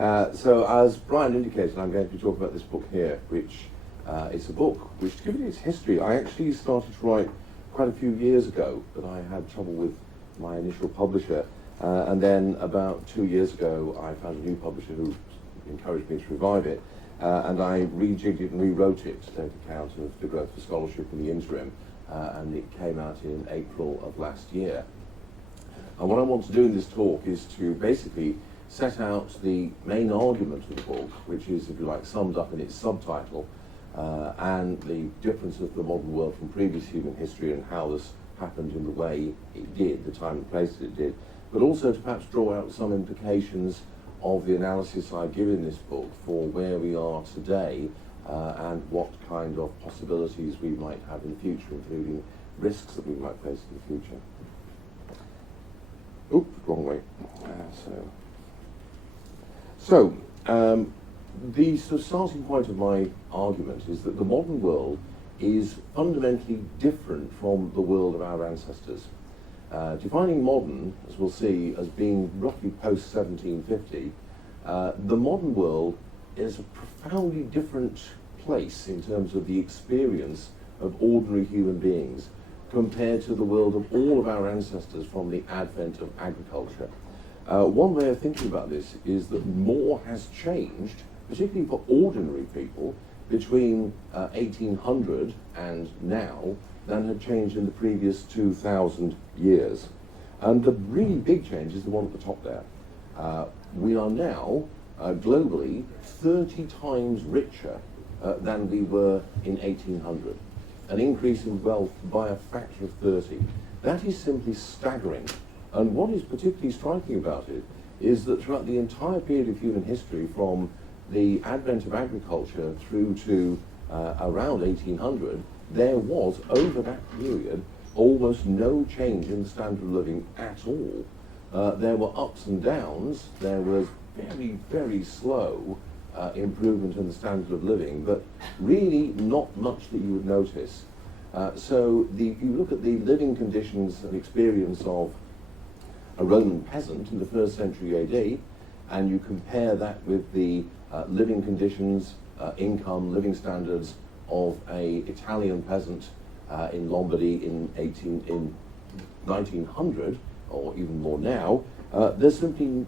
So as Brian indicated, I'm going to be talking about this book here, which is a book which, given its history, I actually started to write quite a few years ago, but I had trouble with my initial publisher. And then about 2 years ago, I found a new publisher who encouraged me to revive it. And I rejigged it and rewrote it to take account of the growth of scholarship in the interim. And it came out in April of last year. And what I want to do in this talk is to basically set out the main argument of the book, which is, if you like, summed up in its subtitle, and the difference of the modern world from previous human history and how this happened in the way it did, the time and place that it did, but also to perhaps draw out some implications of the analysis I give in this book for where we are today and what kind of possibilities we might have in the future, including risks that we might face in the future. Oops, wrong way. The sort of starting point of my argument is that the modern world is fundamentally different from the world of our ancestors. Defining modern, as we'll see, as being roughly post-1750, the modern world is a profoundly different place in terms of the experience of ordinary human beings compared to the world of all of our ancestors from the advent of agriculture. One way of thinking about this is that more has changed, particularly for ordinary people, between 1800 and now than had changed in the previous 2,000 years. And the really big change is the one at the top there. We are now, globally, 30 times richer than we were in 1800. An increase in wealth by a factor of 30. That is simply staggering. And what is particularly striking about it is that throughout the entire period of human history, from the advent of agriculture through to around 1800, there was, over that period, almost no change in the standard of living at all. There were ups and downs. There was very, very slow improvement in the standard of living, but really not much that you would notice. So if you look at the living conditions and experience of a Roman peasant in the 1st century AD, and you compare that with the living conditions, income, living standards of a Italian peasant in Lombardy in 1900, or even more now, there's simply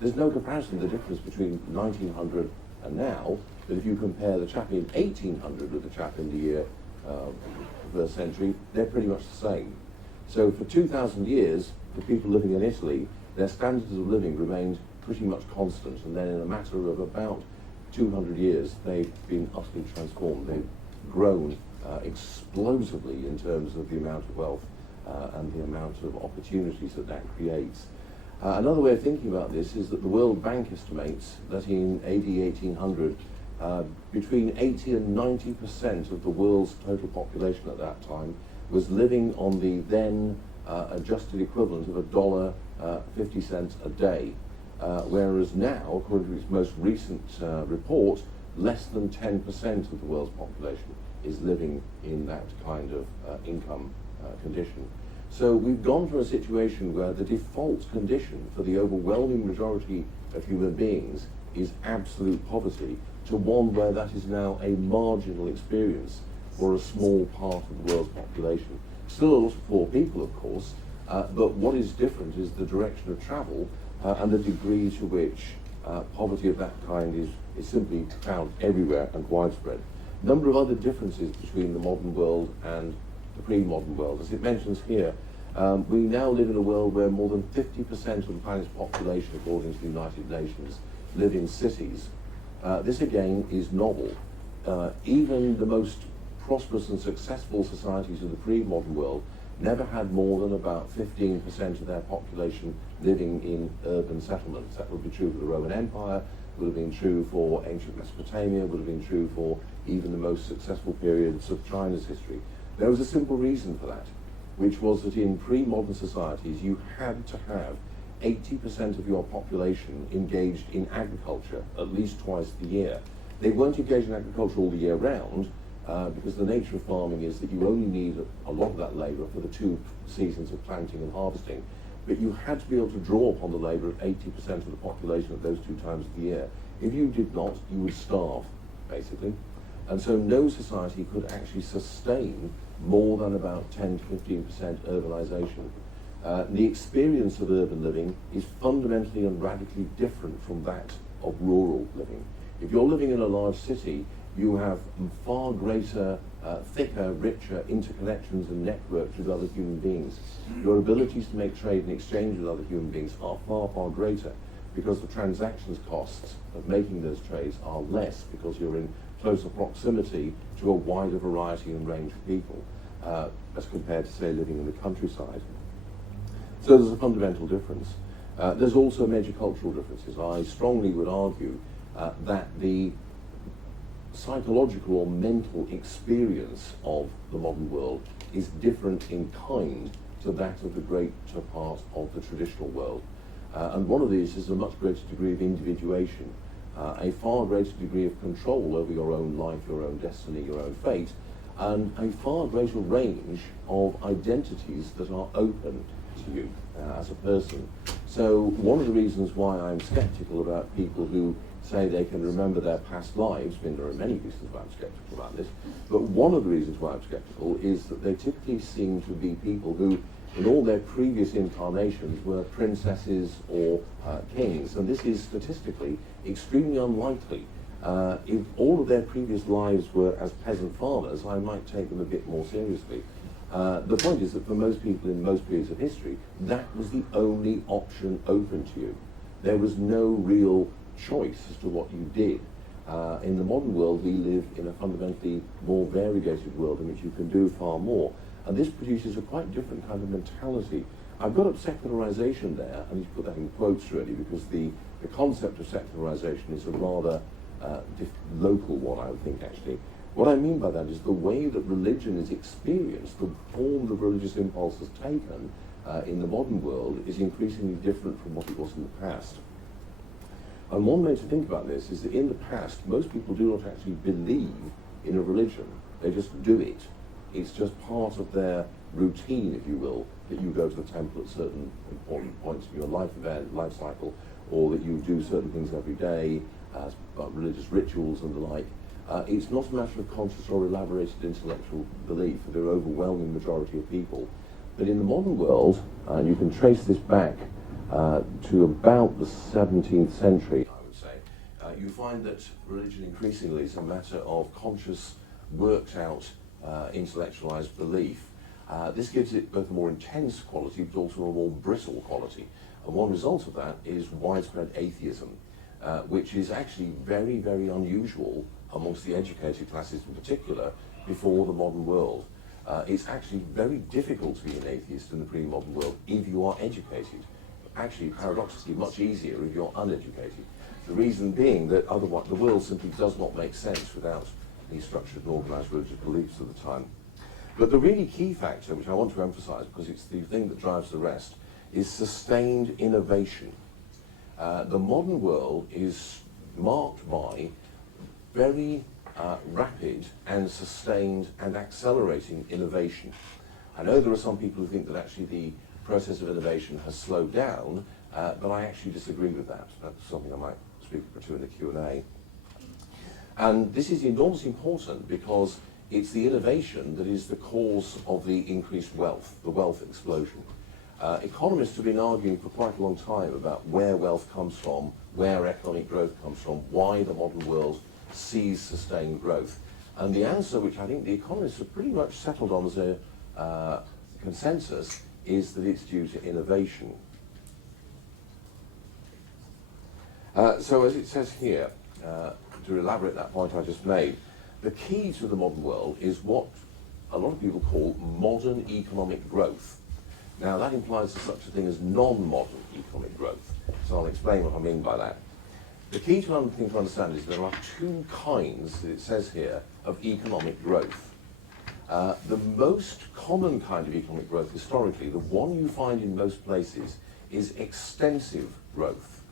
there's no comparison to the difference between 1900 and now. But if you compare the chap in 1800 with the chap in the year 1st century, they're pretty much the same. So for 2,000 years, the people living in Italy, their standards of living remained pretty much constant, and then in a matter of about 200 years, they've been utterly transformed. They've grown explosively in terms of the amount of wealth and the amount of opportunities that creates. Another way of thinking about this is that the World Bank estimates that in AD 1800, between 80 and 90% of the world's total population at that time was living on the then adjusted equivalent of $1.50 a day. Whereas now, according to its most recent report, less than 10% of the world's population is living in that kind of income condition. So we've gone from a situation where the default condition for the overwhelming majority of human beings is absolute poverty to one where that is now a marginal experience for a small part of the world's population. Still a lot of poor people, of course, but what is different is the direction of travel and the degree to which poverty of that kind is simply found everywhere and widespread. A number of other differences between the modern world and the pre-modern world. As it mentions here, we now live in a world where more than 50% of the planet's population, according to the United Nations, live in cities. This again is novel. Even the most prosperous and successful societies of the pre-modern world never had more than about 15% of their population living in urban settlements. That would be true for the Roman Empire, would have been true for ancient Mesopotamia, would have been true for even the most successful periods of China's history. There was a simple reason for that, which was that in pre-modern societies you had to have 80% of your population engaged in agriculture at least twice a year. They weren't engaged in agriculture all the year round, because the nature of farming is that you only need a lot of that labour for the 2 seasons of planting and harvesting. but you had to be able to draw upon the labour of 80% of the population at those 2 times of the year. If you did not, you would starve, basically. And so no society could actually sustain more than about 10 to 15% urbanisation. The experience of urban living is fundamentally and radically different from that of rural living. If you're living in a large city, you have far greater, thicker, richer interconnections and networks with other human beings. Your abilities to make trade and exchange with other human beings are far, far greater, because the transactions costs of making those trades are less, because you're in closer proximity to a wider variety and range of people, as compared to, say, living in the countryside. So there's a fundamental difference. There's also major cultural differences. I strongly would argue that the psychological or mental experience of the modern world is different in kind to that of the greater part of the traditional world. And one of these is a much greater degree of individuation, a far greater degree of control over your own life, your own destiny, your own fate, and a far greater range of identities that are open to you as a person. So one of the reasons why I'm sceptical about people who say they can remember their past lives, I mean, there are many reasons why I'm sceptical about this, but one of the reasons why I'm sceptical is that they typically seem to be people who, in all their previous incarnations, were princesses or kings, and this is statistically extremely unlikely. If all of their previous lives were as peasant farmers, I might take them a bit more seriously. The point is that for most people in most periods of history, that was the only option open to you. There was no real choice as to what you did. In the modern world, we live in a fundamentally more variegated world in which you can do far more. And this produces a quite different kind of mentality. I've got up secularization there, I need to put that in quotes really, because the concept of secularization is a rather local one, I would think, actually. What I mean by that is the way that religion is experienced, the form the religious impulse has taken in the modern world is increasingly different from what it was in the past. And one way to think about this is that in the past, most people do not actually believe in a religion. They just do it. It's just part of their routine, if you will, that you go to the temple at certain important points in your life event, life cycle, or that you do certain things every day, religious rituals and the like. It's not a matter of conscious or elaborated intellectual belief for the overwhelming majority of people. But in the modern world, and you can trace this back to about the 17th century, I would say, you find that religion increasingly is a matter of conscious, worked out, intellectualized belief. This gives it both a more intense quality but also a more brittle quality. And one result of that is widespread atheism, which is actually very, very unusual amongst the educated classes in particular before the modern world. It's actually very difficult to be an atheist in the pre-modern world if you are educated. Actually, paradoxically, much easier if you're uneducated. The reason being that otherwise the world simply does not make sense without these structured and organised religious beliefs of the time. But the really key factor, which I want to emphasise because it's the thing that drives the rest, is sustained innovation. The modern world is marked by very rapid and sustained and accelerating innovation. I know there are some people who think that actually the process of innovation has slowed down, but I actually disagree with that. That's something I might speak to in the Q&A. And this is enormously important because it's the innovation that is the cause of the increased wealth, the wealth explosion. Economists have been arguing for quite a long time about where wealth comes from, where economic growth comes from, why the modern world sees sustained growth. And the answer, which I think the economists have pretty much settled on as a consensus, is that it's due to innovation. So as it says here, to elaborate that point I just made, the key to the modern world is what a lot of people call modern economic growth. Now that implies there's such a thing as non-modern economic growth. So I'll explain what I mean by that. The key to one thing to understand is there are two kinds, that it says here, of economic growth. The most common kind of economic growth historically, the one you find in most places, is extensive growth.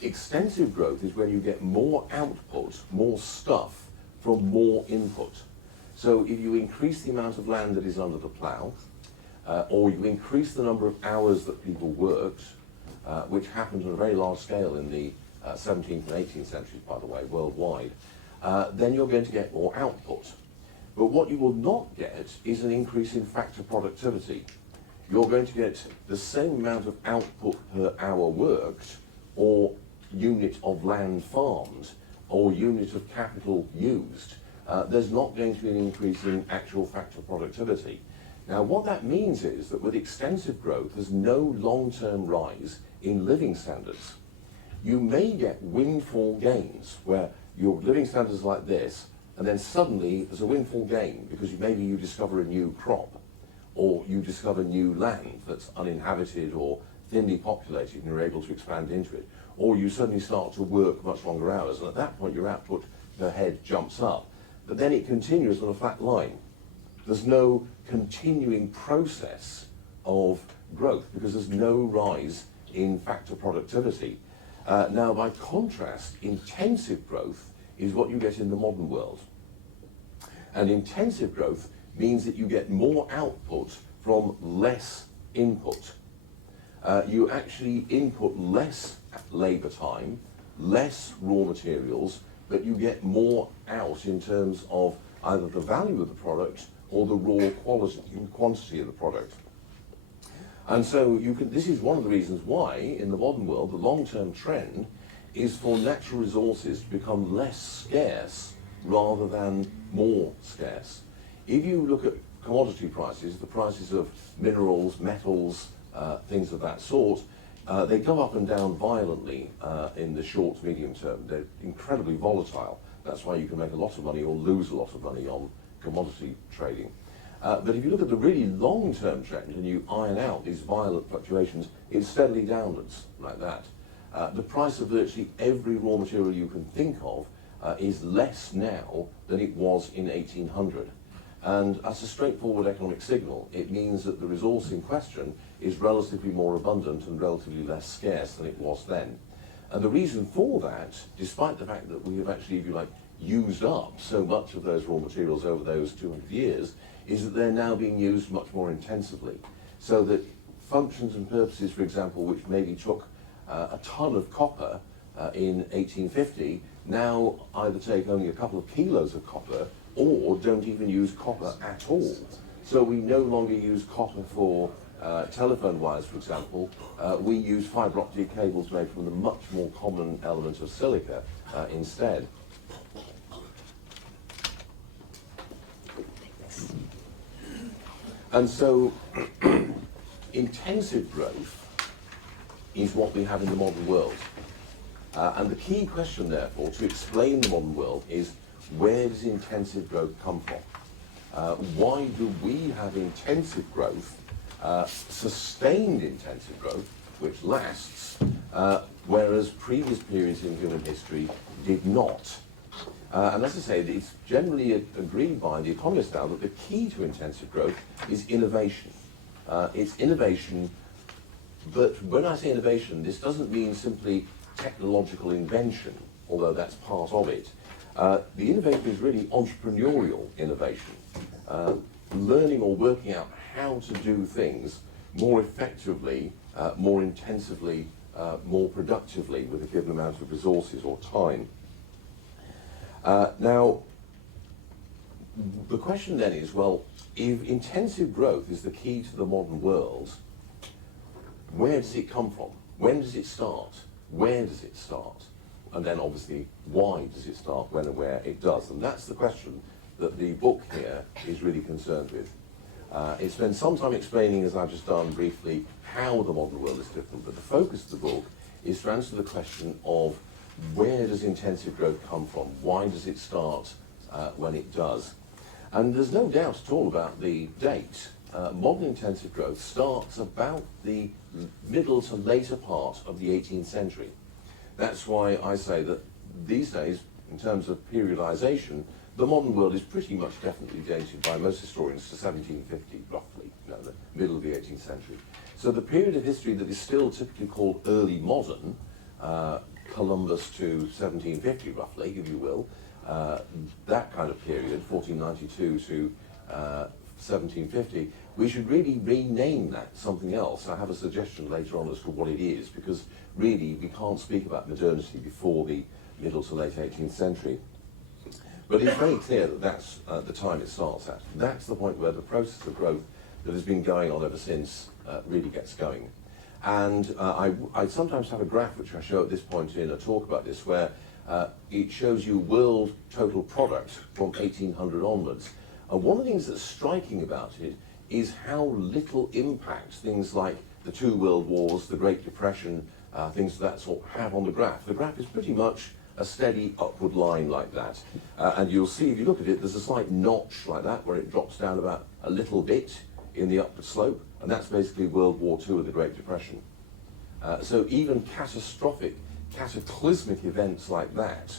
Extensive growth is when you get more output, more stuff, from more input. So if you increase the amount of land that is under the plough, or you increase the number of hours that people worked, which happened on a very large scale in the 17th and 18th centuries, by the way, worldwide, then you're going to get more output. But what you will not get is an increase in factor productivity. You're going to get the same amount of output per hour worked, or unit of land farmed, or unit of capital used. There's not going to be an increase in actual factor productivity. Now, what that means is that with extensive growth, there's no long-term rise in living standards. You may get windfall gains, where your living standards are like this, and then suddenly there's a windfall gain because maybe you discover a new crop, or you discover new land that's uninhabited or thinly populated and you're able to expand into it, or you suddenly start to work much longer hours, and at that point your output per head jumps up. But then it continues on a flat line. There's no continuing process of growth because there's no rise in factor productivity. Now, by contrast, intensive growth is what you get in the modern world. And intensive growth means that you get more output from less input. You actually input less labor time, less raw materials, but you get more out in terms of either the value of the product or the raw quality and quantity of the product. And so this is one of the reasons why, in the modern world, the long-term trend is for natural resources to become less scarce rather than more scarce. If you look at commodity prices, the prices of minerals, metals, things of that sort, they go up and down violently in the short to medium term. They're incredibly volatile. That's why you can make a lot of money or lose a lot of money on commodity trading. But if you look at the really long-term trend and you iron out these violent fluctuations, it's steadily downwards, like that. The price of virtually every raw material you can think of is less now than it was in 1800. And that's a straightforward economic signal. It means that the resource in question is relatively more abundant and relatively less scarce than it was then. And the reason for that, despite the fact that we have actually, if you like, used up so much of those raw materials over those 200 years, is that they're now being used much more intensively. So that functions and purposes, for example, which maybe took a ton of copper in 1850, now either take only a couple of kilos of copper or don't even use copper at all. So we no longer use copper for telephone wires, for example. We use fibre optic cables made from the much more common element of silica instead. And so intensive growth is what we have in the modern world. And the key question, therefore, to explain the modern world is, where does intensive growth come from? Why do we have intensive growth, sustained intensive growth, which lasts, whereas previous periods in human history did not? And as I say, it's generally agreed by the economists now that the key to intensive growth is innovation. It's innovation, but when I say innovation, this doesn't mean simply technological invention, although that's part of it. The innovation is really entrepreneurial innovation, learning or working out how to do things more effectively, more intensively, more productively with a given amount of resources or time. Now, the question then is, well, if intensive growth is the key to the modern world, where does it come from? When does it start? Where does it start? And then obviously, why does it start, when and where it does? And that's the question that the book here is really concerned with. It spends some time explaining, as I've just done briefly, how the modern world is different, but the focus of the book is to answer the question of, where does intensive growth come from? Why does it start when it does? And there's no doubt at all about the date. Modern intensive growth starts about the middle to later part of the 18th century. That's why I say that these days, in terms of periodization, the modern world is pretty much definitely dated by most historians to 1750, roughly, the middle of the 18th century. So the period of history that is still typically called early modern, Columbus to 1750 roughly, if you will, that kind of period, 1492 to 1750, we should really rename that something else. I have a suggestion later on as to what it is, because really we can't speak about modernity before the middle to late 18th century. But it's very clear that that's the time it starts at. That's the point where the process of growth that has been going on ever since really gets going. And I sometimes have a graph which I show at this point in a talk about this, where it shows you world total product from 1800 onwards. And one of the things that's striking about it is how little impact things like the two world wars, the Great Depression, things of that sort have on the graph. The graph is pretty much a steady upward line like that. And you'll see, if you look at it, there's a slight notch like that where it drops down about a little bit in the upward slope, and that's basically World War II and the Great Depression. So even catastrophic, cataclysmic events like that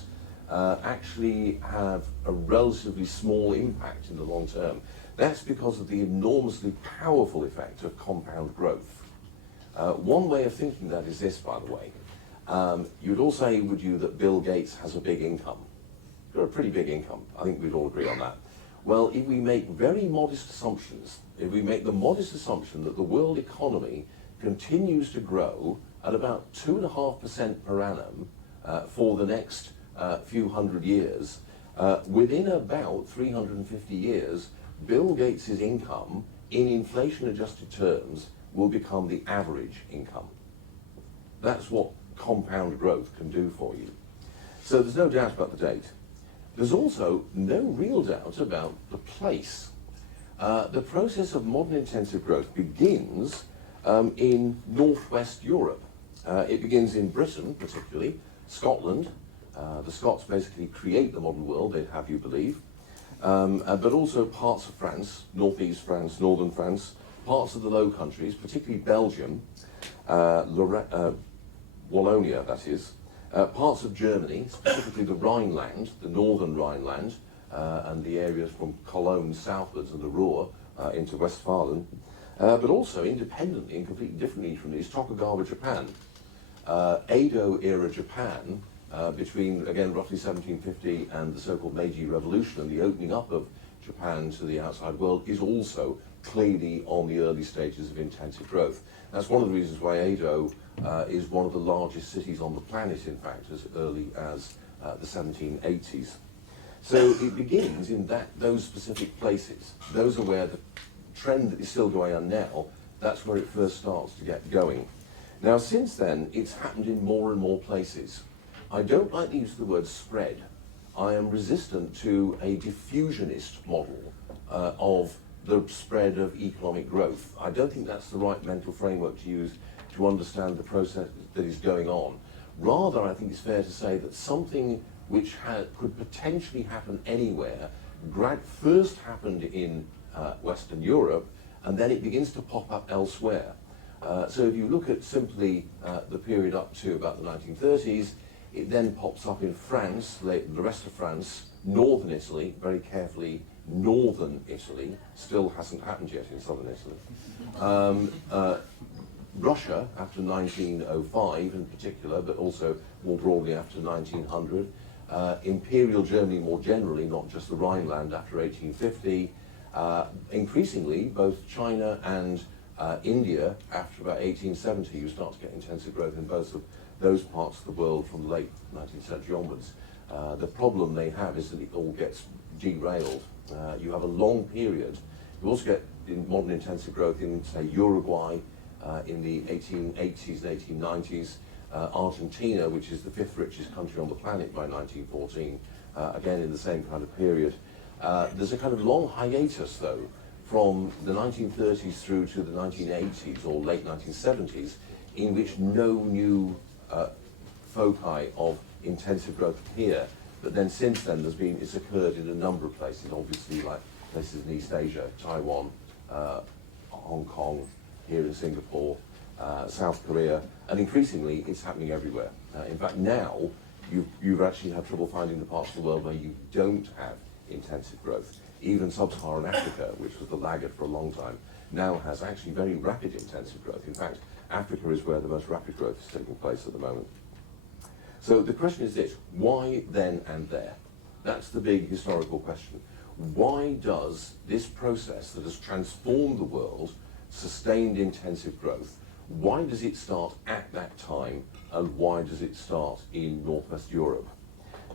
actually have a relatively small impact in the long term. That's because of the enormously powerful effect of compound growth. One way of thinking that is this, by the way. You'd all say, would you, that Bill Gates has a big income? Got a pretty big income. I think we'd all agree on that. Well, if we make very modest assumptions, if we make the modest assumption that the world economy continues to grow at about 2.5% per annum for the next few hundred years, within about 350 years, Bill Gates' income in inflation-adjusted terms will become the average income. That's what compound growth can do for you. So there's no doubt about the date. There's also no real doubt about the place. The process of modern intensive growth begins in northwest Europe. It begins in Britain, particularly, Scotland. The Scots basically create the modern world, they'd have you believe. But also parts of France, northeast France, northern France, parts of the Low Countries, particularly Belgium, Wallonia, that is, parts of Germany, specifically the Rhineland, the northern Rhineland, and the areas from Cologne southwards and the Ruhr into Westphalen, but also independently and completely differently from these, Tokugawa Japan, Edo-era Japan, between, again, roughly 1750 and the so-called Meiji Revolution and the opening up of Japan to the outside world, is also clearly on the early stages of intensive growth. That's one of the reasons why Edo is one of the largest cities on the planet, in fact, as early as the 1780s. So it begins in those specific places. Those are where the trend that is still going on now, that's where it first starts to get going. Now, since then, it's happened in more and more places. I don't like to use the word spread. I am resistant to a diffusionist model of the spread of economic growth. I don't think that's the right mental framework to use to understand the process that is going on. Rather, I think it's fair to say that something which could potentially happen anywhere first happened in Western Europe, and then it begins to pop up elsewhere. So if you look at simply the period up to about the 1930s, it then pops up in France, the rest of France, northern Italy, very carefully, northern Italy, still hasn't happened yet in southern Italy. Russia after 1905 in particular, but also more broadly after 1900. Imperial Germany more generally, not just the Rhineland after 1850. Increasingly, both China and India after about 1870, you start to get intensive growth in both of those parts of the world from the late 19th century onwards. The problem they have is that it all gets derailed. You have a long period. You also get in modern intensive growth in, say, Uruguay in the 1880s and 1890s, Argentina, which is the fifth richest country on the planet by 1914, again in the same kind of period. There's a kind of long hiatus, though, from the 1930s through to the 1980s or late 1970s, in which no new foci of intensive growth appear. But then since then, it's occurred in a number of places, obviously, like places in East Asia, Taiwan, Hong Kong, here in Singapore, South Korea, and increasingly it's happening everywhere. In fact, now you've actually had trouble finding the parts of the world where you don't have intensive growth. Even sub-Saharan Africa, which was the laggard for a long time, now has actually very rapid intensive growth. In fact, Africa is where the most rapid growth is taking place at the moment. So the question is this: why then and there? That's the big historical question. why does this process that has transformed the world, sustained intensive growth, why does it start at that time, and why does it start in Northwest Europe?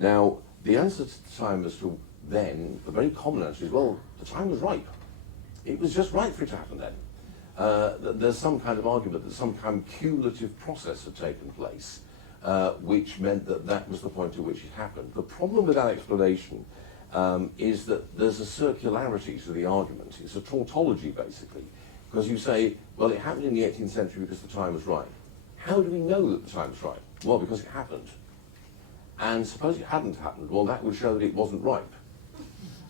Now, the answer to the time as to then, the very common answer is, well, the time was ripe. It was just right for it to happen then. There's some kind of argument that some kind of cumulative process had taken place, which meant that that was the point at which it happened. The problem with that explanation is that there's a circularity to the argument. It's a tautology, basically, because you say, well, it happened in the 18th century because the time was right. How do we know that the time was right? Well, because it happened. And suppose it hadn't happened, well, that would show that it wasn't ripe.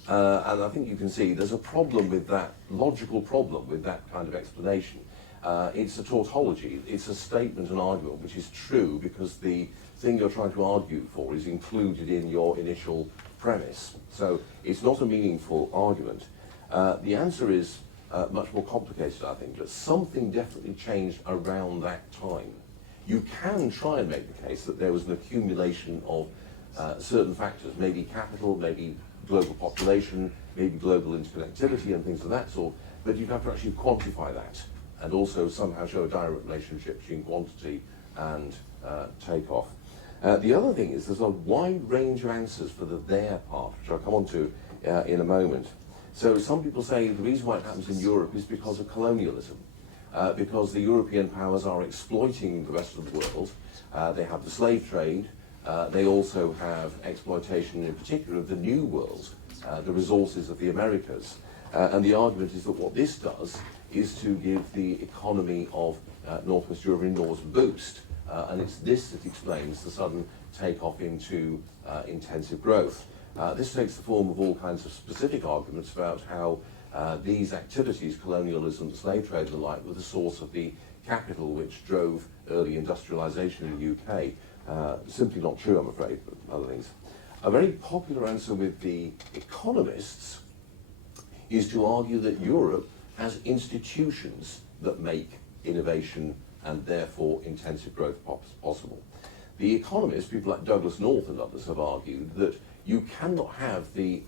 And I think you can see there's a problem with that, logical problem with that kind of explanation. It's a tautology, it's a statement, an argument, which is true because the thing you're trying to argue for is included in your initial premise. So it's not a meaningful argument. The answer is much more complicated, I think, that something definitely changed around that time. You can try and make the case that there was an accumulation of certain factors, maybe capital, maybe global population, maybe global interconnectivity and things of that sort, but you have to actually quantify that and also somehow show a direct relationship between quantity and takeoff. The other thing is there's a wide range of answers for the there part, which I'll come on to in a moment. So some people say the reason why it happens in Europe is because of colonialism. Because the European powers are exploiting the rest of the world. They have the slave trade. They also have exploitation, in particular, of the New World, the resources of the Americas. And the argument is that what this does is to give the economy of Northwest Europe an enormous boost. And it's this that explains the sudden takeoff into intensive growth. This takes the form of all kinds of specific arguments about how these activities, colonialism, the slave trade and the like, were the source of the capital which drove early industrialization in the UK. Simply not true, I'm afraid, but other things. A very popular answer with the economists is to argue that Europe has institutions that make innovation and therefore intensive growth possible. The economists, people like Douglas North and others, have argued that you cannot have the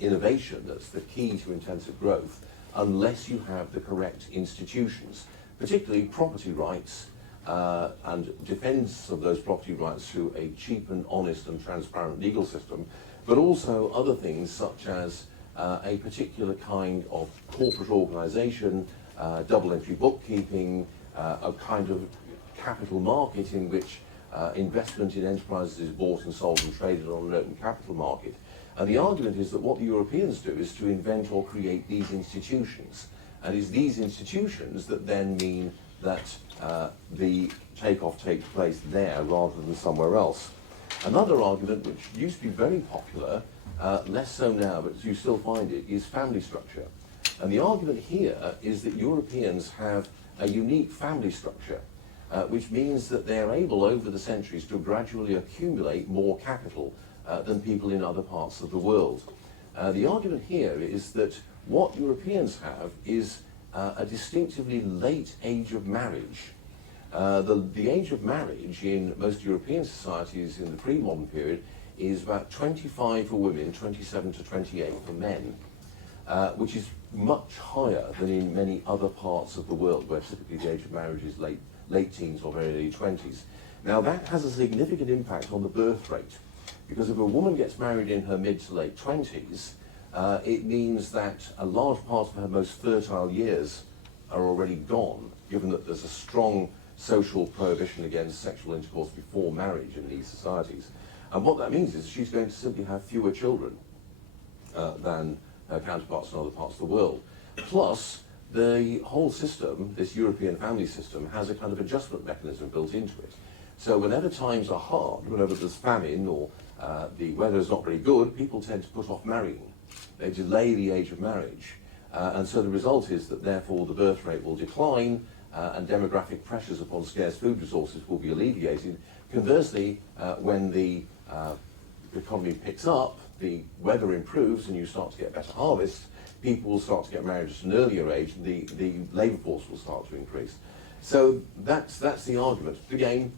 innovation that's the key to intensive growth unless you have the correct institutions, particularly property rights and defence of those property rights through a cheap and honest and transparent legal system, but also other things such as a particular kind of corporate organisation, double entry bookkeeping, a kind of capital market in which investment in enterprises is bought and sold and traded on an open capital market. And the argument is that what the Europeans do is to invent or create these institutions. And it's these institutions that then mean that the takeoff takes place there rather than somewhere else. Another argument, which used to be very popular, less so now, but you still find it, is family structure. And the argument here is that Europeans have a unique family structure, which means that they are able over the centuries to gradually accumulate more capital than people in other parts of the world. The argument here is that what Europeans have is a distinctively late age of marriage. The age of marriage in most European societies in the pre-modern period is about 25 for women, 27 to 28 for men, which is much higher than in many other parts of the world, where typically the age of marriage is late teens or very early 20s. Now that has a significant impact on the birth rate, because if a woman gets married in her mid to late 20s, it means that a large part of her most fertile years are already gone, given that there's a strong social prohibition against sexual intercourse before marriage in these societies. And what that means is she's going to simply have fewer children than her counterparts in other parts of the world. Plus, the whole system, this European family system, has a kind of adjustment mechanism built into it. So whenever times are hard, whenever there's famine or the weather is not very good, people tend to put off marrying. They delay the age of marriage. And so the result is that therefore the birth rate will decline and demographic pressures upon scarce food resources will be alleviated. Conversely, when the economy picks up, the weather improves and you start to get better harvests, people will start to get married at an earlier age and the labour force will start to increase. So that's the argument. Again,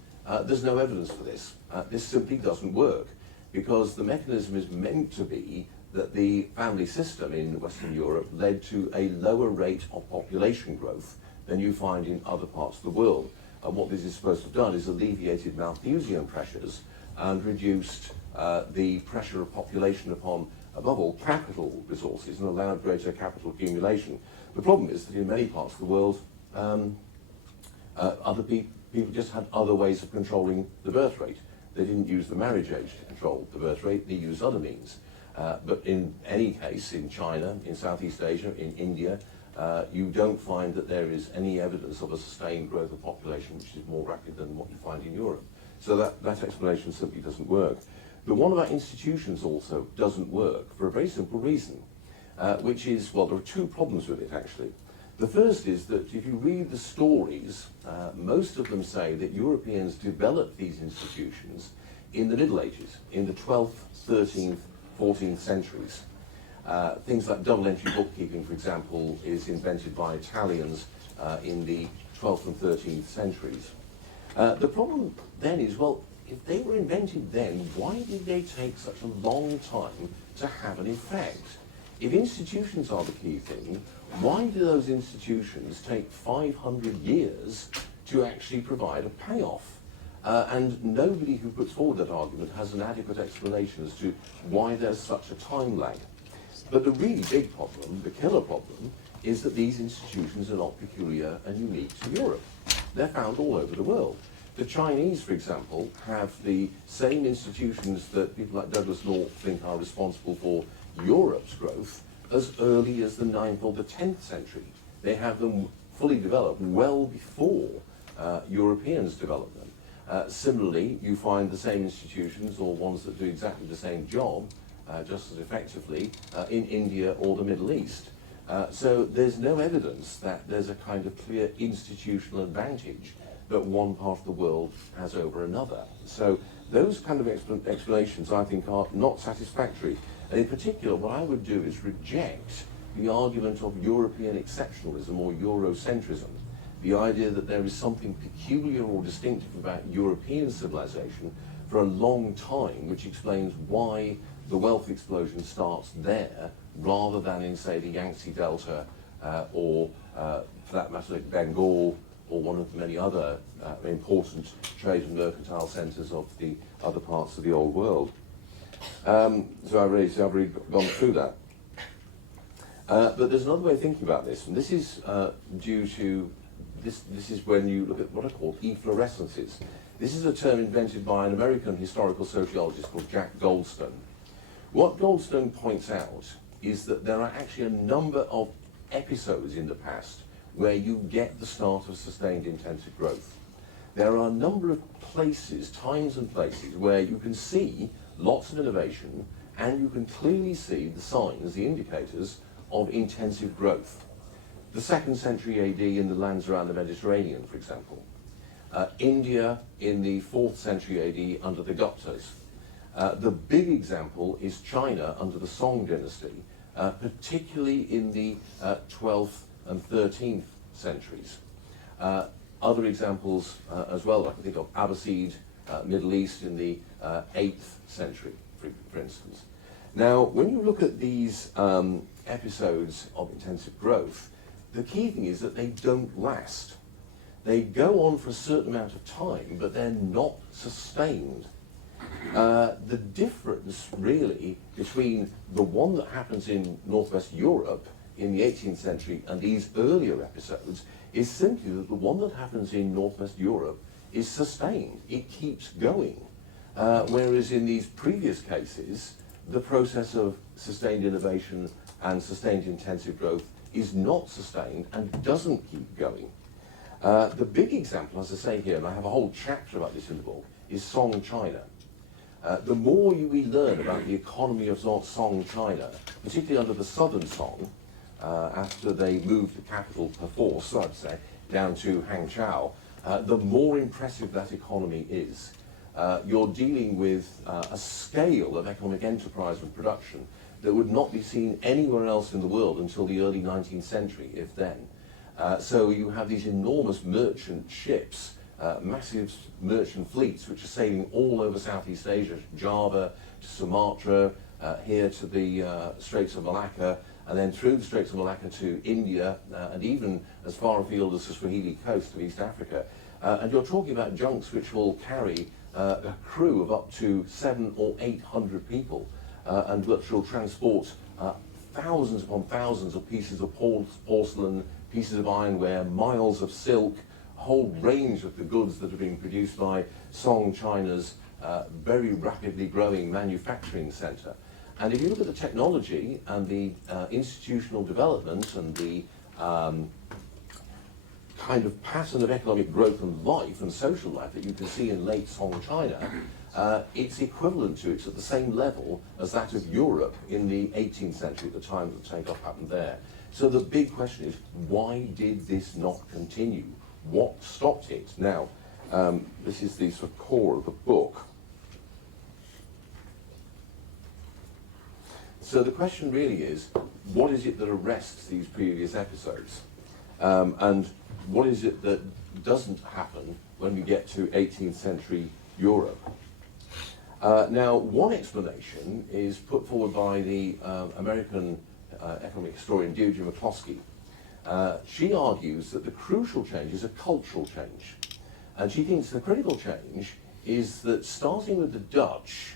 there's no evidence for this. This simply doesn't work because the mechanism is meant to be that the family system in Western Europe led to a lower rate of population growth than you find in other parts of the world. And what this is supposed to have done is alleviated Malthusian pressures and reduced the pressure of population upon, above all, capital resources and allowed greater capital accumulation. The problem is that in many parts of the world, people just had other ways of controlling the birth rate. They didn't use the marriage age to control the birth rate, they used other means. But in any case, in China, in Southeast Asia, in India, you don't find that there is any evidence of a sustained growth of population which is more rapid than what you find in Europe. So that explanation simply doesn't work. The one about institutions also doesn't work for a very simple reason, which is, well, there are two problems with it actually. The first is that if you read the stories, most of them say that Europeans developed these institutions in the Middle Ages, in the 12th, 13th, 14th centuries. Things like double entry bookkeeping, for example, is invented by Italians in the 12th and 13th centuries. The problem then is, well, if they were invented then, why did they take such a long time to have an effect? If institutions are the key thing, why do those institutions take 500 years to actually provide a payoff? And nobody who puts forward that argument has an adequate explanation as to why there's such a time lag. But the really big problem, the killer problem, is that these institutions are not peculiar and unique to Europe. They're found all over the world. The Chinese, for example, have the same institutions that people like Douglas North think are responsible for Europe's growth as early as the 9th or the 10th century. They have them fully developed well before Europeans developed them. Similarly, you find the same institutions or ones that do exactly the same job just as effectively in India or the Middle East. So there's no evidence that there's a kind of clear institutional advantage that one part of the world has over another. So those kind of explanations, I think, are not satisfactory. And in particular, what I would do is reject the argument of European exceptionalism or Eurocentrism, the idea that there is something peculiar or distinctive about European civilization for a long time, which explains why the wealth explosion starts there, rather than in, say, the Yangtze Delta, or, for that matter, Bengal, or one of the many other important trade and mercantile centres of the other parts of the old world. So I've already gone through that. But there's another way of thinking about this, and this is due to, this is when you look at what are called efflorescences. This is a term invented by an American historical sociologist called Jack Goldstone. What Goldstone points out is that there are actually a number of episodes in the past where you get the start of sustained intensive growth. There are a number of places, times and places, where you can see lots of innovation and you can clearly see the signs, the indicators of intensive growth. The 2nd century AD in the lands around the Mediterranean, for example. India in the 4th century AD under the Guptas. The big example is China under the Song dynasty, particularly in the 12th and 13th centuries. Other examples as well, I can think of Abbasid, Middle East in the 8th century, for instance. Now, when you look at these episodes of intensive growth, the key thing is that they don't last. They go on for a certain amount of time, but they're not sustained. The difference, really, between the one that happens in Northwest Europe in the 18th century and these earlier episodes is simply that the one that happens in Northwest Europe is sustained. It keeps going. Whereas in these previous cases, the process of sustained innovation and sustained intensive growth is not sustained and doesn't keep going. The big example, as I say here, and I have a whole chapter about this in the book, is Song China. The more we learn about the economy of Song China, particularly under the southern Song, after they moved the capital per force, I'd say, down to Hangzhou, the more impressive that economy is. You're dealing with a scale of economic enterprise and production that would not be seen anywhere else in the world until the early 19th century, if then. So you have these enormous merchant ships, massive merchant fleets which are sailing all over Southeast Asia, Java to Sumatra, here to the Straits of Malacca, and then through the Straits of Malacca to India, and even as far afield as the Swahili coast of East Africa. And you're talking about junks which will carry a crew of up to 700 or 800 people, and which will transport thousands upon thousands of pieces of porcelain, pieces of ironware, miles of silk, a whole range of the goods that are being produced by Song China's very rapidly growing manufacturing centre. And if you look at the technology and the institutional development and the kind of pattern of economic growth and life and social life that you can see in late Song China, it's equivalent to, it's at the same level as that of Europe in the 18th century at the time that the takeoff happened there. So the big question is, why did this not continue? What stopped it? Now, this is the sort of core of the book. So the question really is, what is it that arrests these previous episodes? And what is it that doesn't happen when we get to 18th century Europe? Now, one explanation is put forward by the American economic historian Deirdre McCloskey. She argues that the crucial change is a cultural change. And she thinks the critical change is that starting with the Dutch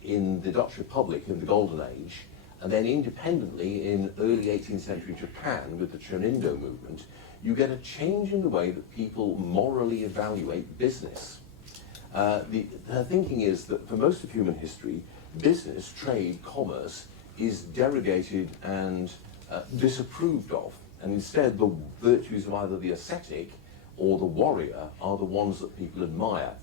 in the Dutch Republic in the Golden Age, and then independently in early 18th century Japan with the Chunindo movement, you get a change in the way that people morally evaluate business. Her thinking is that for most of human history, business, trade, commerce is derogated and disapproved of, and instead the virtues of either the ascetic or the warrior are the ones that people admire.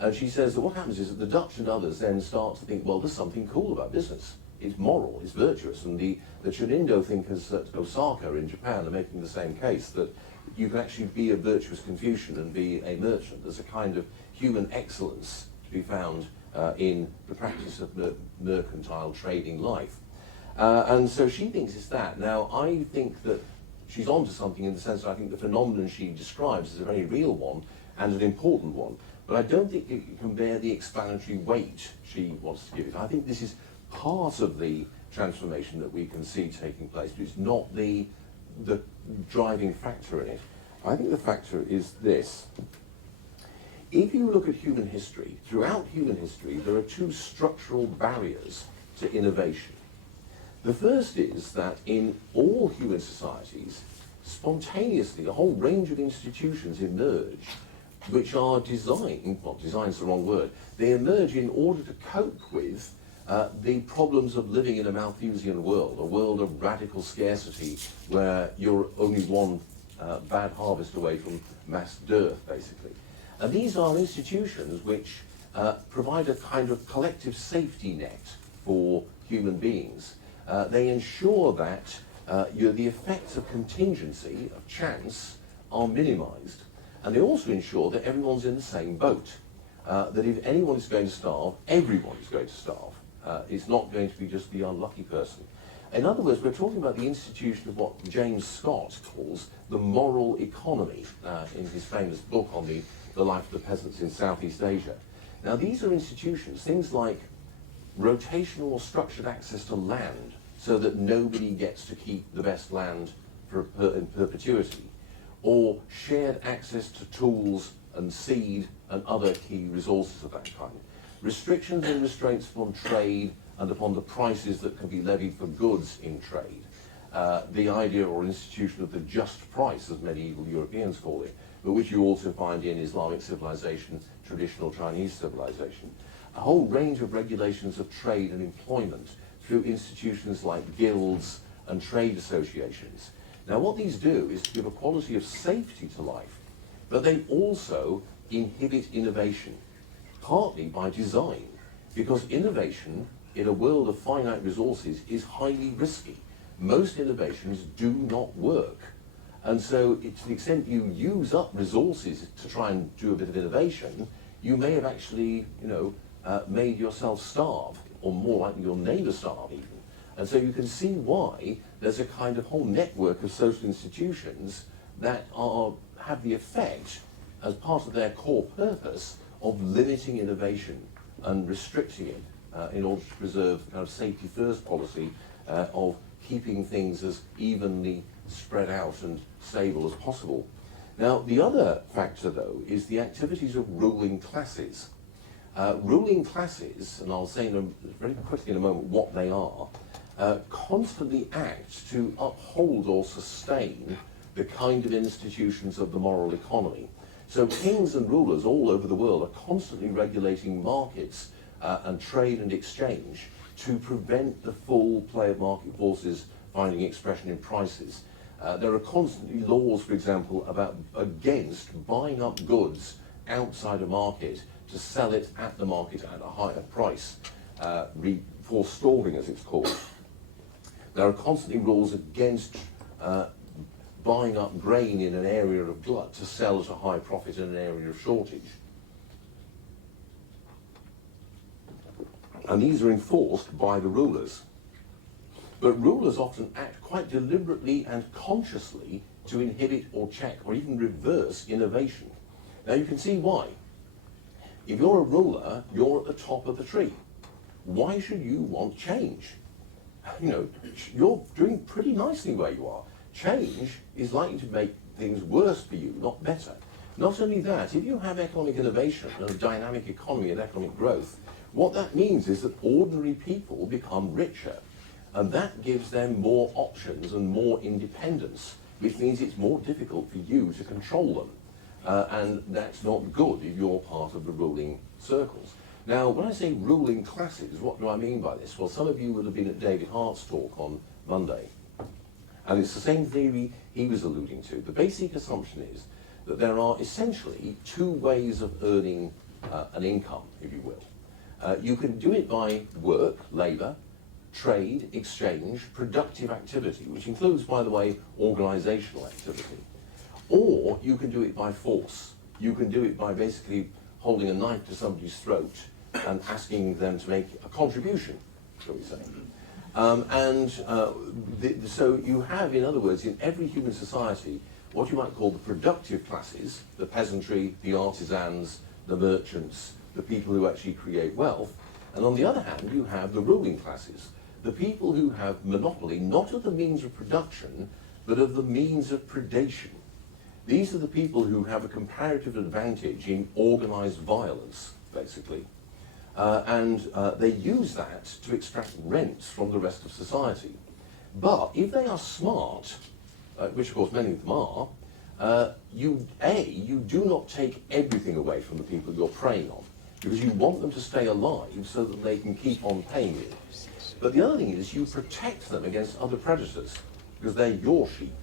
And she says that what happens is that the Dutch and others then start to think, well, there's something cool about business. It's moral, it's virtuous, and the Chunindo thinkers at Osaka in Japan are making the same case, that you can actually be a virtuous Confucian and be a merchant. There's a kind of human excellence to be found in the practice of mercantile trading life. And so she thinks it's that. Now, I think that she's onto something in the sense that I think the phenomenon she describes is a very real one and an important one, but I don't think it can bear the explanatory weight she wants to give it. I think this is part of the transformation that we can see taking place, but it's not the driving factor in it. I think the factor is this. If you look at human history, throughout human history, there are two structural barriers to innovation. The first is that in all human societies, spontaneously, a whole range of institutions emerge which are designed, well, design's the wrong word, they emerge in order to cope with the problems of living in a Malthusian world, a world of radical scarcity where you're only one bad harvest away from mass dearth, basically. And these are institutions which provide a kind of collective safety net for human beings. They ensure that the effects of contingency, of chance, are minimized. And they also ensure that everyone's in the same boat. That if anyone is going to starve, everyone is going to starve. It's not going to be just the unlucky person. In other words, we're talking about the institution of what James Scott calls the moral economy in his famous book on the life of the peasants in Southeast Asia. Now, these are institutions, things like rotational or structured access to land so that nobody gets to keep the best land in perpetuity, or shared access to tools and seed and other key resources of that kind. Restrictions and restraints upon trade and upon the prices that can be levied for goods in trade. The idea or institution of the just price, as medieval Europeans call it, but which you also find in Islamic civilization, traditional Chinese civilization. A whole range of regulations of trade and employment through institutions like guilds and trade associations. Now, what these do is to give a quality of safety to life, but they also inhibit innovation, partly by design, because innovation in a world of finite resources is highly risky. Most innovations do not work. And so to the extent you use up resources to try and do a bit of innovation, you may have actually, made yourself starve, or more likely your neighbor starve even. And so you can see why there's a kind of whole network of social institutions that have the effect, as part of their core purpose, of limiting innovation and restricting it in order to preserve the kind of safety first policy of keeping things as evenly spread out and stable as possible. Now, the other factor, though, is the activities of ruling classes. Ruling classes, and I'll say very quickly in a moment what they are, constantly act to uphold or sustain the kind of institutions of the moral economy. So kings and rulers all over the world are constantly regulating markets and trade and exchange to prevent the full play of market forces finding expression in prices. There are constantly laws, for example, against buying up goods outside a market to sell it at the market at a higher price, forestalling as it's called. There are constantly rules against buying up grain in an area of glut to sell at a high profit in an area of shortage. And these are enforced by the rulers. But rulers often act quite deliberately and consciously to inhibit or check or even reverse innovation. Now you can see why. If you're a ruler, you're at the top of the tree. Why should you want change? You know, you're doing pretty nicely where you are. Change is likely to make things worse for you, not better. Not only that, if you have economic innovation and a dynamic economy and economic growth, what that means is that ordinary people become richer. And that gives them more options and more independence, which means it's more difficult for you to control them. And that's not good if you're part of the ruling circles. Now, when I say ruling classes, what do I mean by this? Well, some of you will have been at David Hart's talk on Monday. And it's the same theory he was alluding to. The basic assumption is that there are essentially two ways of earning an income, if you will. You can do it by work, labour, trade, exchange, productive activity, which includes, by the way, organisational activity. Or you can do it by force. You can do it by basically holding a knife to somebody's throat and asking them to make a contribution, shall we say. So you have, in other words, in every human society, what you might call the productive classes, the peasantry, the artisans, the merchants, the people who actually create wealth. And on the other hand, you have the ruling classes, the people who have monopoly, not of the means of production, but of the means of predation. These are the people who have a comparative advantage in organised violence, basically. They use that to extract rents from the rest of society. But if they are smart, which of course many of them are, you do not take everything away from the people you're preying on, because you want them to stay alive so that they can keep on paying you. But the other thing is you protect them against other predators, because they're your sheep.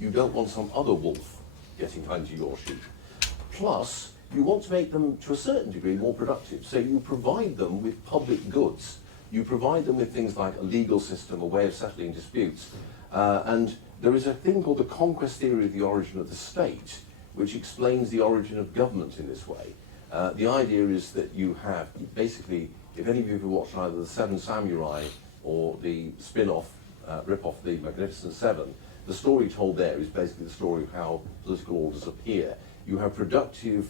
You don't want some other wolf getting into your sheep. Plus, you want to make them, to a certain degree, more productive. So you provide them with public goods. You provide them with things like a legal system, a way of settling disputes. And there is a thing called the conquest theory of the origin of the state, which explains the origin of government in this way. The idea is that you have, basically, if any of you have watched either The Seven Samurai or the spin-off, rip-off The Magnificent Seven, the story told there is basically the story of how political orders appear. You have productive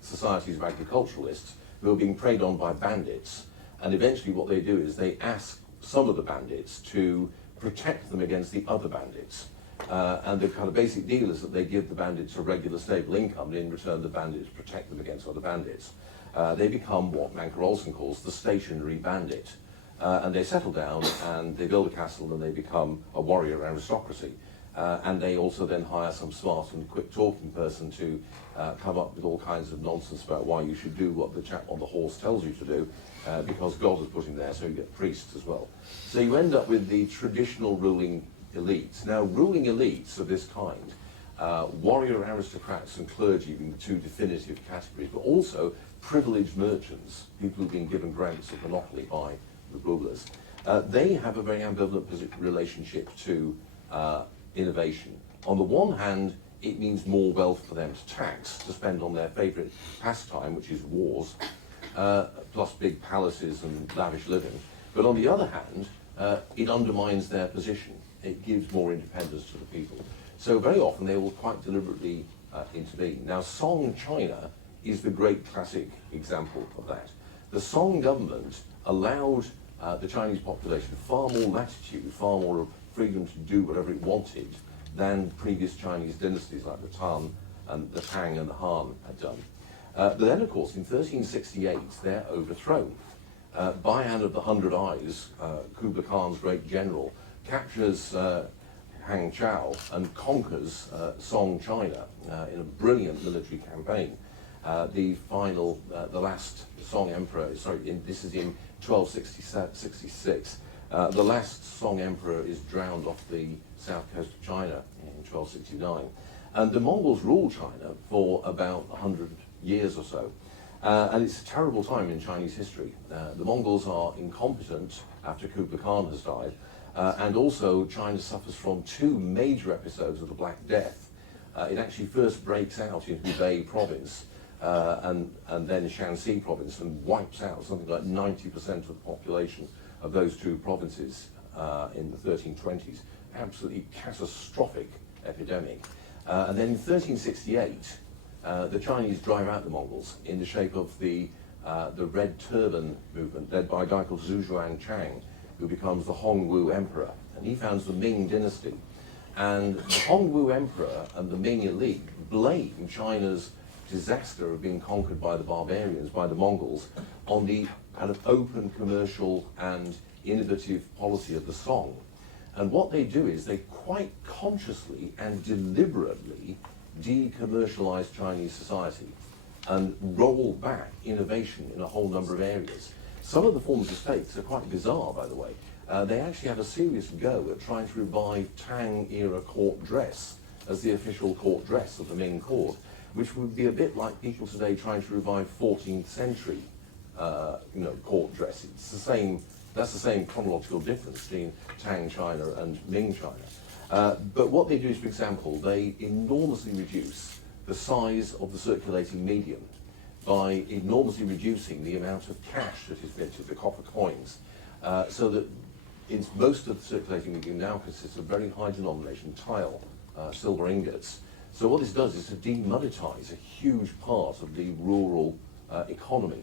societies of agriculturalists who are being preyed on by bandits, and eventually what they do is they ask some of the bandits to protect them against the other bandits. And the kind of basic deal is that they give the bandits a regular stable income, and in return the bandits protect them against other bandits. They become what Manker Olson calls the stationary bandit. And they settle down and they build a castle and they become a warrior aristocracy. And they also then hire some smart and quick talking person to come up with all kinds of nonsense about why you should do what the chap on the horse tells you to do, because God has put him there, so you get priests as well. So you end up with the traditional ruling elites. Now, ruling elites of this kind, warrior aristocrats and clergy being the two definitive categories, but also privileged merchants, people who've been given grants of monopoly by the rulers. They have a very ambivalent relationship to innovation. On the one hand, it means more wealth for them to tax, to spend on their favourite pastime, which is wars, plus big palaces and lavish living. But on the other hand, it undermines their position. It gives more independence to the people. So very often they will quite deliberately intervene. Now, Song China is the great classic example of that. the Song government allowed the Chinese population far more latitude, far more freedom to do whatever it wanted than previous Chinese dynasties like the Tang and the Han had done. But then, of course, in 1368, they're overthrown. Bayan of the Hundred Eyes, Kublai Khan's great general, captures Hangzhou and conquers Song China in a brilliant military campaign. The last Song emperor, this is in 1266. The last Song emperor is drowned off the south coast of China in 1269. And the Mongols ruled China for about 100 years or so. And it's a terrible time in Chinese history. The Mongols are incompetent after Kublai Khan has died. And also China suffers from two major episodes of the Black Death. It actually first breaks out in Hubei province and then Shanxi province and wipes out something like 90% of the population of those two provinces in the 1320s. Absolutely catastrophic epidemic. And then in 1368, the Chinese drive out the Mongols in the shape of the Red Turban movement, led by a guy called Zhu Chang, who becomes the Hongwu Emperor. And he founds the Ming dynasty. And the Hongwu Emperor and the Ming elite blame China's disaster of being conquered by the barbarians, by the Mongols, on the kind of open commercial and innovative policy of the Song. And what they do is they quite consciously and deliberately decommercialize Chinese society and roll back innovation in a whole number of areas. Some of the forms of states are quite bizarre, by the way. They actually have a serious go at trying to revive Tang-era court dress as the official court dress of the Ming court, which would be a bit like people today trying to revive 14th century court dress. It's the same. That's the same chronological difference between Tang China and Ming China. But what they do is, for example, they enormously reduce the size of the circulating medium by enormously reducing the amount of cash that is minted, the copper coins, so that most of the circulating medium now consists of very high denomination tile, silver ingots. So what this does is to demonetize a huge part of the rural economy.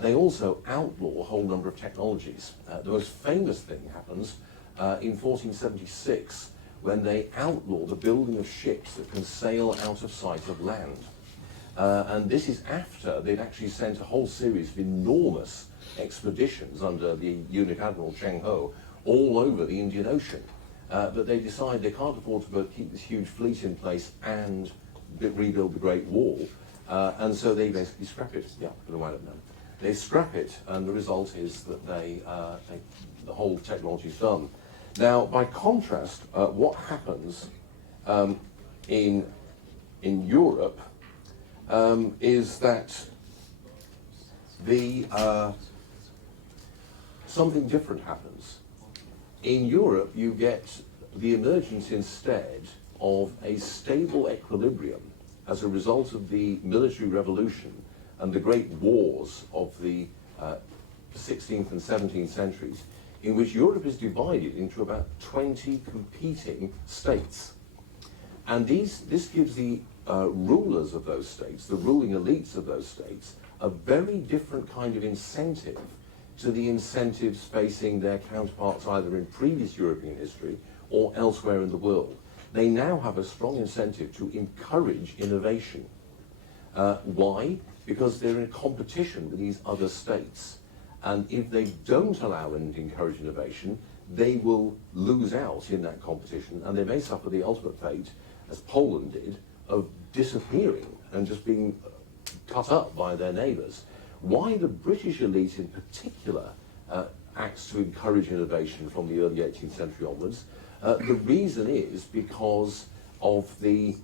They also outlaw a whole number of technologies. The most famous thing happens in 1476 when they outlaw the building of ships that can sail out of sight of land. And this is after they'd actually sent a whole series of enormous expeditions under the eunuch admiral Cheng Ho all over the Indian Ocean. But they decide they can't afford to both keep this huge fleet in place and rebuild the Great Wall. And so they basically scrap it. Yeah, I'm going to wind up now. They scrap it, and the result is that the whole technology is done. Now, by contrast, what happens in Europe is that something different happens. In Europe, you get the emergence instead of a stable equilibrium as a result of the military revolution and the great wars of the 16th and 17th centuries, in which Europe is divided into about 20 competing states. And this gives the rulers of those states, the ruling elites of those states, a very different kind of incentive to the incentives facing their counterparts either in previous European history or elsewhere in the world. They now have a strong incentive to encourage innovation. Why? Because they're in competition with these other states. And if they don't allow and encourage innovation, they will lose out in that competition, and they may suffer the ultimate fate, as Poland did, of disappearing and just being cut up by their neighbours. Why the British elite in particular acts to encourage innovation from the early 18th century onwards, the reason is because of the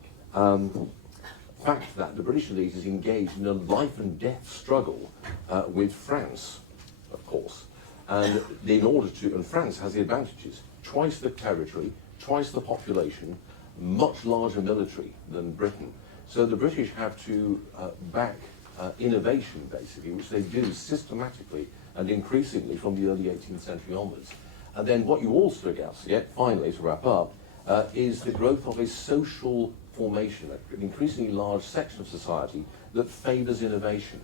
fact that the British elite is engaged in a life and death struggle with France, of course. And and France has the advantages: twice the territory, twice the population, much larger military than Britain. So the British have to back innovation, basically, which they do systematically and increasingly from the early 18th century onwards. And then what you also get, finally, to wrap up, is the growth of a social formation, an increasingly large section of society that favours innovation.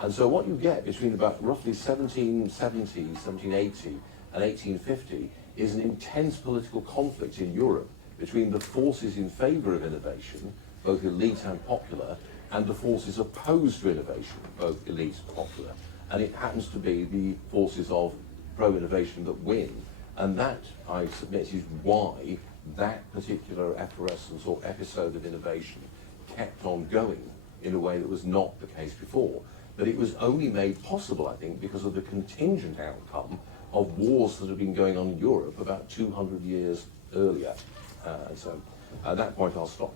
And so what you get between about roughly 1770, 1780 and 1850 is an intense political conflict in Europe between the forces in favour of innovation, both elite and popular, and the forces opposed to innovation, both elite and popular. And it happens to be the forces of pro-innovation that win. And that, I submit, is why that particular efflorescence or episode of innovation kept on going in a way that was not the case before. But it was only made possible, I think, because of the contingent outcome of wars that had been going on in Europe about 200 years earlier. And so at that point I'll stop.